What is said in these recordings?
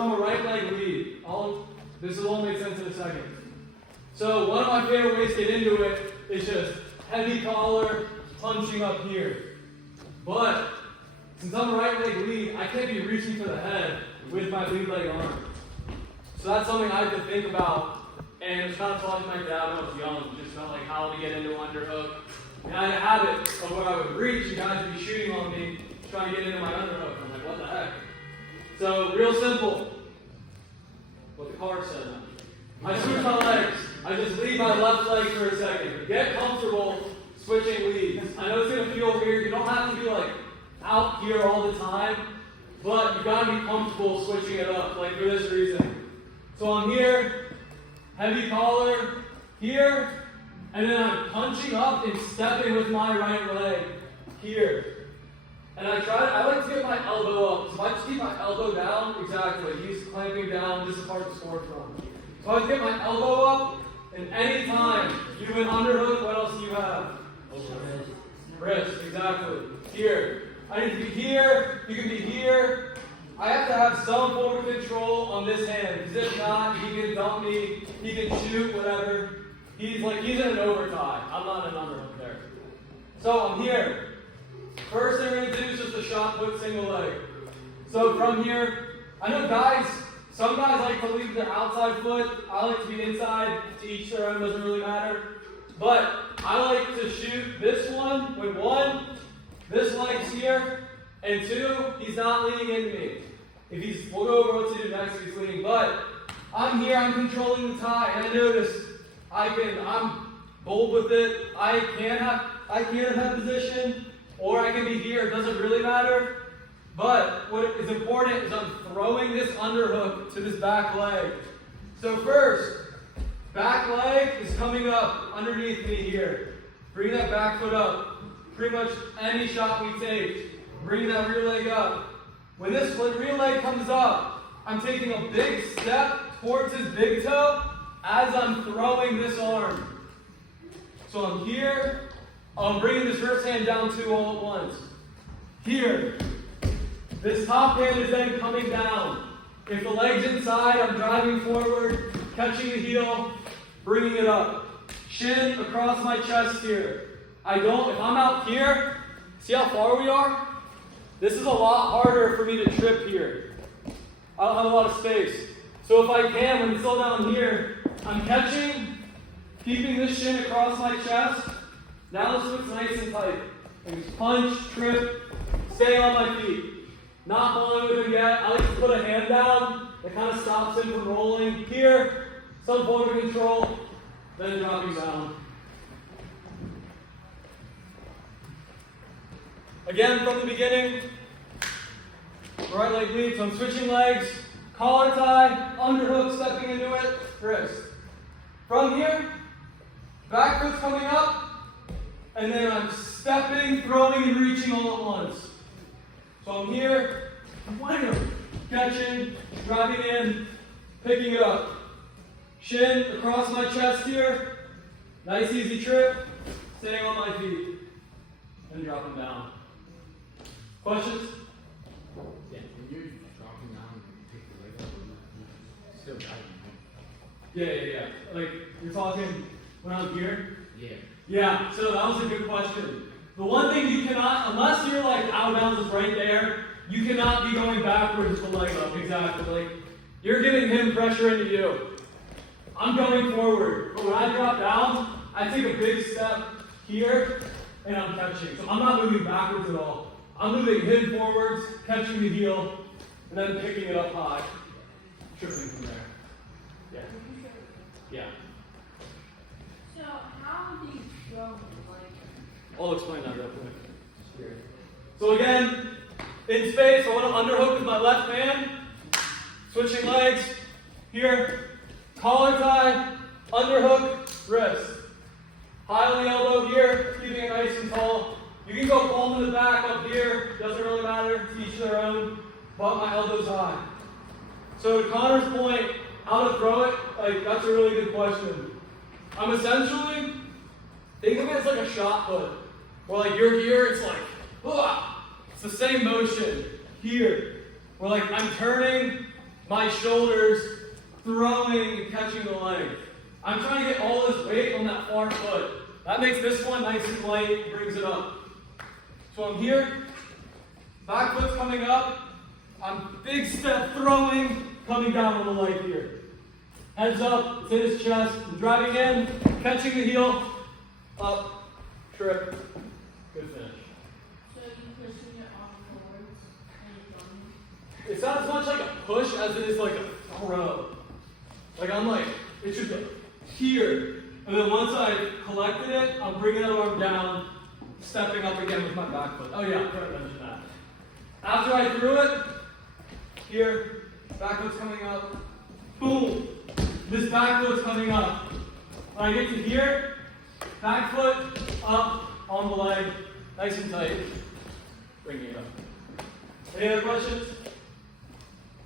from a right leg lead. This will all make sense in a second. So one of my favorite ways to get into it is just heavy collar, punching up here. But since I'm a right leg lead, I can't be reaching for the head with my lead leg arm. So that's something I had to think about. And it was kind of taught to my dad when I was young, just about like how to get into underhook. And I had a habit of where I would reach and guys would be shooting on me, trying to get into my underhook. I'm like, what the heck? So real simple. What the card said. I switch my legs. I just lead my left leg for a second. Get comfortable switching leads. I know it's gonna feel weird. You don't have to be like out here all the time, but you gotta be comfortable switching it up, like for this reason. So I'm here, heavy collar, here, and then I'm punching up and stepping with my right leg here. And I like to get my elbow up. So if I just keep my elbow down, exactly, he's clamping down, this is hard to score from. So I just get my elbow up, and anytime you do an underhook, what else do you have? Wrist, exactly. Here. I need to be here, you can be here. I have to have some form of control on this hand, because if not, he can dump me, he can shoot, whatever. He's in an overtie. I'm not an underhook there. So I'm here. First thing we're going to do is just a shot put single leg. So from here, I know some guys like to leave their outside foot. I like to be inside. To each their own, doesn't really matter. But I like to shoot this one with one, this leg's here, and two, he's not leaning into me. We'll go over what to do next if he's leaning. But I'm here, I'm controlling the tie, and I notice I'm bold with it. I can have position, or I can be here. It doesn't really matter. But what is important is I'm throwing this underhook to this back leg. So first, back leg is coming up underneath me here. Bring that back foot up. Pretty much any shot we take, bring that rear leg up. When this rear leg comes up, I'm taking a big step towards his big toe as I'm throwing this arm. So I'm here, I'm bringing this wrist hand down two all at once. Here. This top hand is then coming down. If the leg's inside, I'm driving forward, catching the heel, bringing it up. Shin across my chest here. If I'm out here, see how far we are? This is a lot harder for me to trip here. I don't have a lot of space. So if I can, when it's still down here, I'm catching, keeping this shin across my chest. Now this looks nice and tight. And just punch, trip, stay on my feet. Not falling with him yet. I like to put a hand down. That kind of stops him from rolling. Here, some form of control, then dropping down. Again, from the beginning, right leg lead, so I'm switching legs, collar tie, underhook, stepping into it, wrist. From here, back foot's coming up, and then I'm stepping, throwing, and reaching all at once. So I'm here, catching, driving in, picking it up. Shin across my chest here, nice easy trip, staying on my feet, and dropping down. Questions? Yeah, when you're dropping down and pick the leg up, you're still diving, right? Yeah. Like, you're talking when I'm here? Yeah. Yeah, so that was a good question. The one thing you cannot, unless you're like out of bounds is right there, you cannot be going backwards with the leg up. Exactly. Like, you're giving him pressure into you. I'm going forward. But when I drop down, I take a big step here, and I'm catching. So I'm not moving backwards at all. I'm moving him forwards, catching the heel, and then picking it up high. Tripping from there. Yeah. Yeah. So how do you throw like? I'll explain that real quick. So again, in space, I want to underhook with my left hand. Switching legs. Here. Collar tie, underhook, wrist. High on the elbow here, keeping it nice and tall. You can go palm in the back up here, doesn't really matter, to each their own, but my elbow's high. So to Connor's point, how to throw it, that's a really good question. I'm essentially, think of it as like a shot put. Where you're here, it's like, it's the same motion here. Where I'm turning, my shoulders throwing and catching the leg. I'm trying to get all this weight on that far foot. That makes this one nice and light, brings it up. So I'm here, back foot's coming up, I'm big step throwing, coming down on the leg here. Heads up, it's in his chest, I'm driving in, catching the heel, up, trip, good finish. So you pushing it off forwards and you're throwing? It's not as much like a push as it is like a throw. Like I'm like, it should go here. And then once I collected it, I'm bringing that arm down, stepping up again with my back foot. Oh yeah, I forgot to mention that. After I threw it, here, back foot's coming up, boom. This back foot's coming up. When I get to here, back foot up on the leg, nice and tight. Bring it up. Any other questions?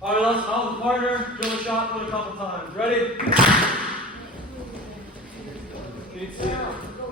All right, let's help the partner, drill a shot put a couple times. Ready? Need to.